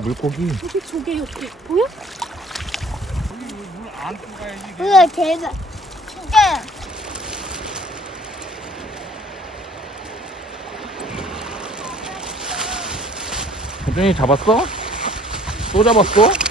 물고기. 여기 조개 여기 보여? 물안 들어가야지. 우와 대박 진짜 혜준이 잡았어? 또 잡았어?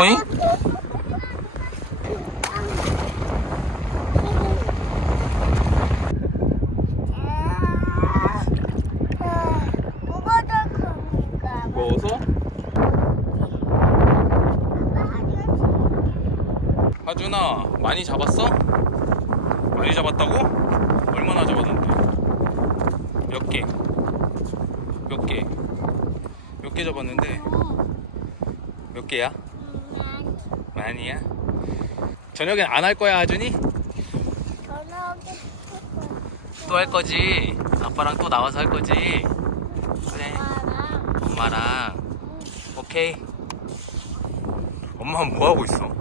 어이? 뭐가 더 큽니까? 먹어서? 하준아 많이 잡았어? 많이 잡았다고? 얼마나 잡았는데? 몇 개? 몇 개? 몇 개 잡았는데? 몇 개야? 많이야? 저녁엔 안 할 거야 하준이? 전화하게 또할 거지? 아빠랑 또 나와서 할 거지? 그래 엄마랑 엄마랑 오케이 엄마 뭐 하고 있어?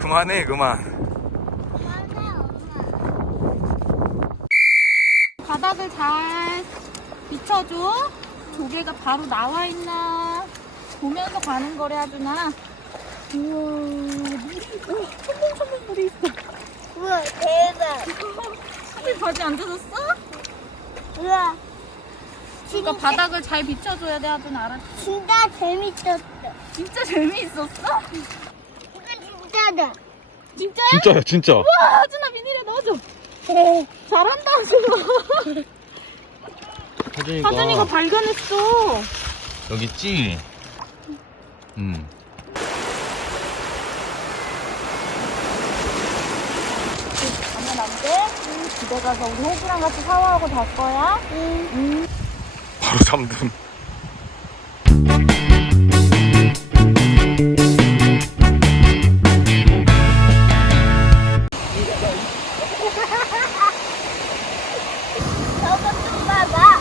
그만해 그만. 엄마랑 엄마. 바닥을 잘 비춰줘. 조개가 바로 나와 있나? 보면서 가는 거래 하준아 우와 물이 우와 첨벙첨벙 물이 있어 우와 대박. 하준 바지 안 젖었어? 우와 그러니까 바닥을 잘 비춰줘야 돼 하준 알았지? 진짜 재밌었어. 진짜 재미있었어? 진짜다 진짜야? 진짜야 진짜 와 하준아 비닐에 넣어줘 잘한다 하준아 하준이가 하준이가 발견했어 여기 있지? 응 가면 안 돼? 집에 가서 우리 혜주랑 같이 샤워하고 잘 거야? 응. 바로 잠든 저거 좀 봐봐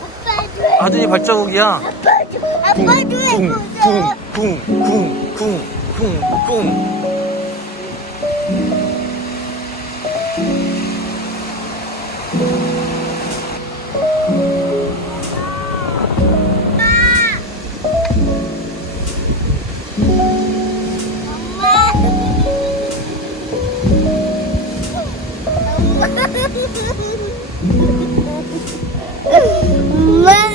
아빠도 해 하준이 발자국이야. 아빠도 아빠도 해보자 쿵쿵 쿵 쿵 쿵 쿵 쿵